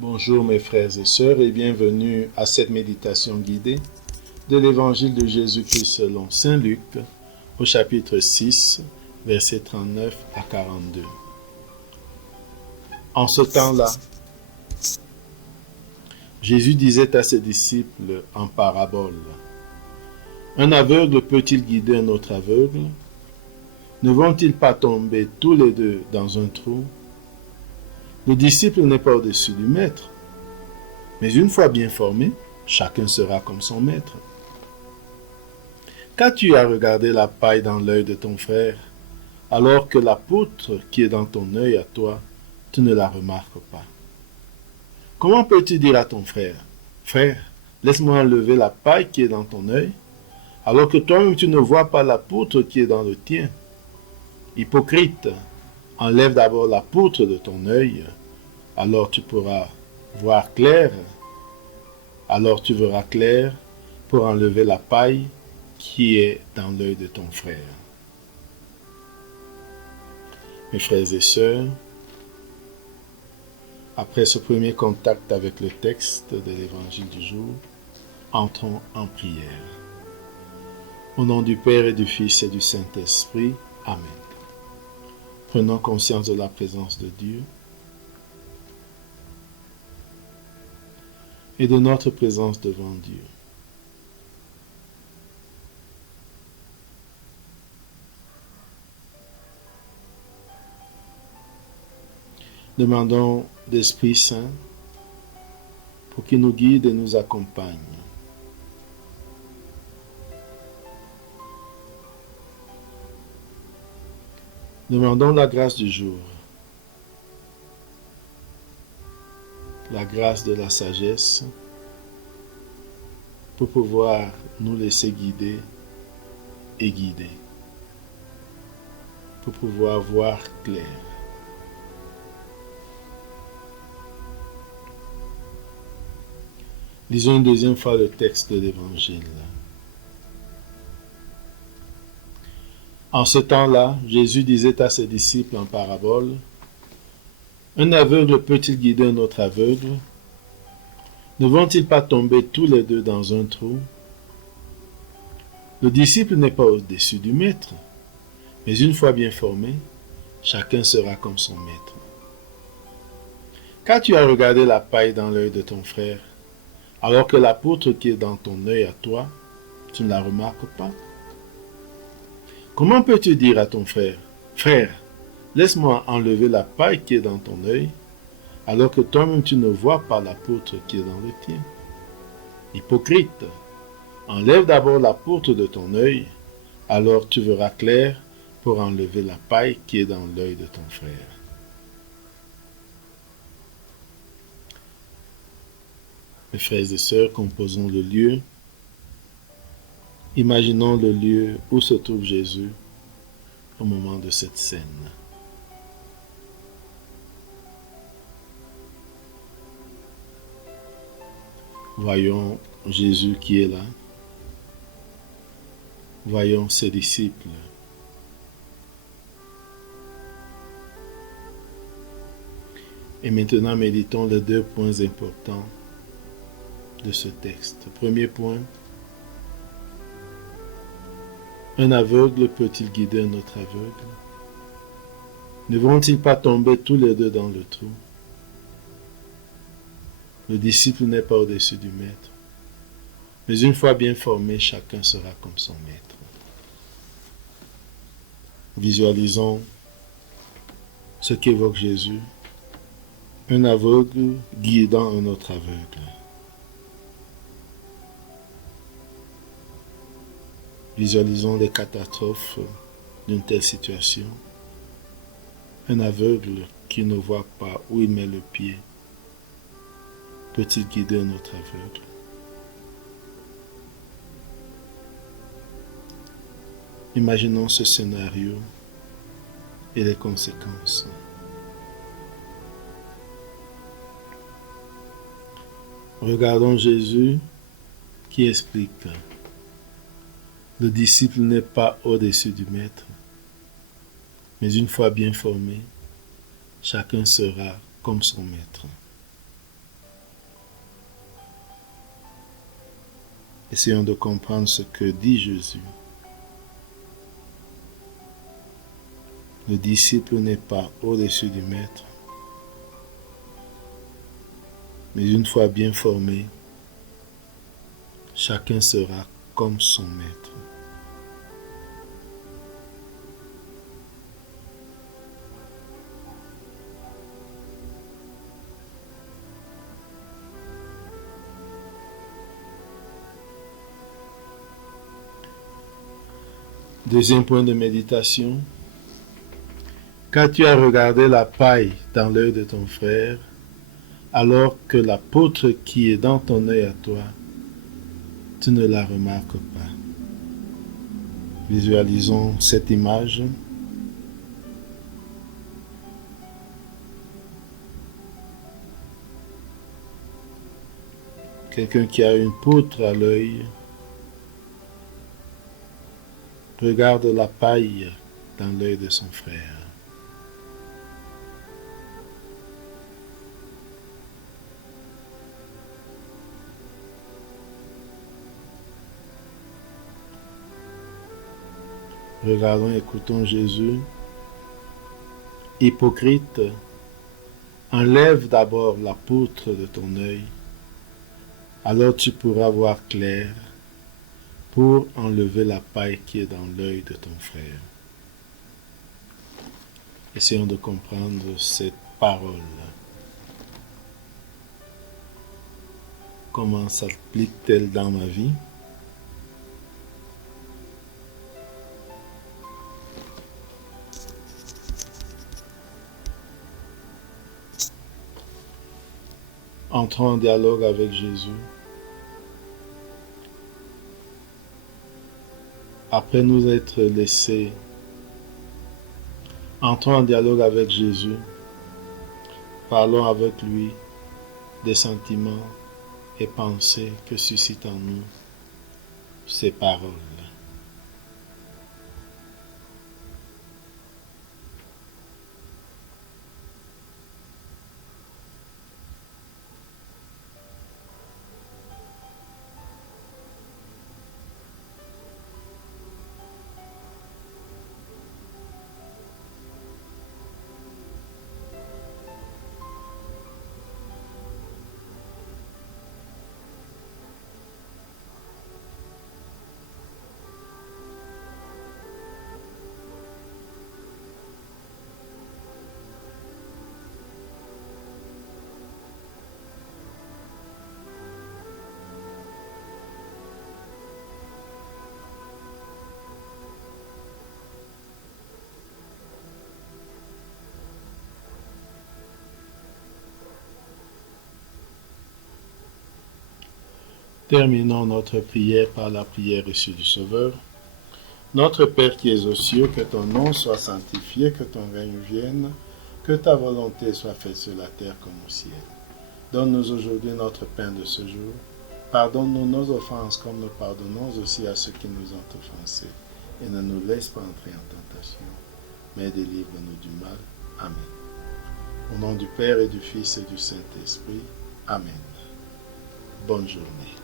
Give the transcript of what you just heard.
Bonjour mes frères et sœurs et bienvenue à cette méditation guidée de l'évangile de Jésus-Christ selon Saint Luc au chapitre 6, versets 39 à 42. En ce temps-là, Jésus disait à ses disciples en parabole, « Un aveugle peut-il guider un autre aveugle? Ne vont-ils pas tomber tous les deux dans un trou? Le disciple n'est pas au-dessus du maître, mais une fois bien formé, chacun sera comme son maître. Qu'as-tu à regarder la paille dans l'œil de ton frère, alors que la poutre qui est dans ton œil à toi, tu ne la remarques pas? Comment peux-tu dire à ton frère, « Frère, laisse-moi enlever la paille qui est dans ton œil, alors que toi-même tu ne vois pas la poutre qui est dans le tien? Hypocrite, enlève d'abord la poutre de ton œil, alors tu pourras voir clair, alors tu verras clair pour enlever la paille qui est dans l'œil de ton frère. » Mes frères et sœurs, après ce premier contact avec le texte de l'évangile du jour, entrons en prière. Au nom du Père et du Fils et du Saint-Esprit, Amen. Prenons conscience de la présence de Dieu et de notre présence devant Dieu. Demandons l'Esprit Saint pour qu'il nous guide et nous accompagne. Demandons la grâce du jour, la grâce de la sagesse pour pouvoir nous laisser guider et guider, pour pouvoir voir clair. Lisons une deuxième fois le texte de l'Évangile. En ce temps-là, Jésus disait à ses disciples en parabole, « Un aveugle peut-il guider un autre aveugle? Ne vont-ils pas tomber tous les deux dans un trou? Le disciple n'est pas au-dessus du maître, mais une fois bien formé, chacun sera comme son maître. Qu'as-tu à regarder la paille dans l'œil de ton frère, alors que la poutre qui est dans ton œil à toi, tu ne la remarques pas? Comment peux-tu dire à ton frère, « Frère, laisse-moi enlever la paille qui est dans ton œil, alors que toi-même tu ne vois pas la poutre qui est dans le tien? Hypocrite, enlève d'abord la poutre de ton œil, alors tu verras clair pour enlever la paille qui est dans l'œil de ton frère. » Mes frères et sœurs, composons le lieu. Imaginons le lieu où se trouve Jésus au moment de cette scène. Voyons Jésus qui est là. Voyons ses disciples. Et maintenant, méditons les deux points importants de ce texte. Premier point, un aveugle peut-il guider un autre aveugle? Ne vont-ils pas tomber tous les deux dans le trou? Le disciple n'est pas au-dessus du maître, mais une fois bien formé, chacun sera comme son maître. Visualisons ce qu'évoque Jésus, un aveugle guidant un autre aveugle. Visualisons les catastrophes d'une telle situation. Un aveugle qui ne voit pas où il met le pied, peut-il guider un autre aveugle? Imaginons ce scénario et les conséquences. Regardons Jésus qui explique. Le disciple n'est pas au-dessus du maître, mais une fois bien formé, chacun sera comme son maître. Essayons de comprendre ce que dit Jésus. Le disciple n'est pas au-dessus du maître, mais une fois bien formé, chacun sera comme son maître. Deuxième point de méditation. Quand tu as regardé la paille dans l'œil de ton frère, alors que la poutre qui est dans ton œil à toi, tu ne la remarques pas. Visualisons cette image. Quelqu'un qui a une poutre à l'œil regarde la paille dans l'œil de son frère. Regardons, écoutons Jésus. Hypocrite, enlève d'abord la poutre de ton œil, alors tu pourras voir clair pour enlever la paille qui est dans l'œil de ton frère. Essayons de comprendre cette parole. Comment s'applique-t-elle dans ma vie? Entrons en dialogue avec Jésus. Après nous être laissés, entrons en dialogue avec Jésus. Parlons avec lui des sentiments et pensées que suscitent en nous ces paroles. Terminons notre prière par la prière reçue du Sauveur. Notre Père qui es aux cieux, que ton nom soit sanctifié, que ton règne vienne, que ta volonté soit faite sur la terre comme au ciel. Donne-nous aujourd'hui notre pain de ce jour. Pardonne-nous nos offenses comme nous pardonnons aussi à ceux qui nous ont offensés. Et ne nous laisse pas entrer en tentation, mais délivre-nous du mal. Amen. Au nom du Père et du Fils et du Saint-Esprit. Amen. Bonne journée.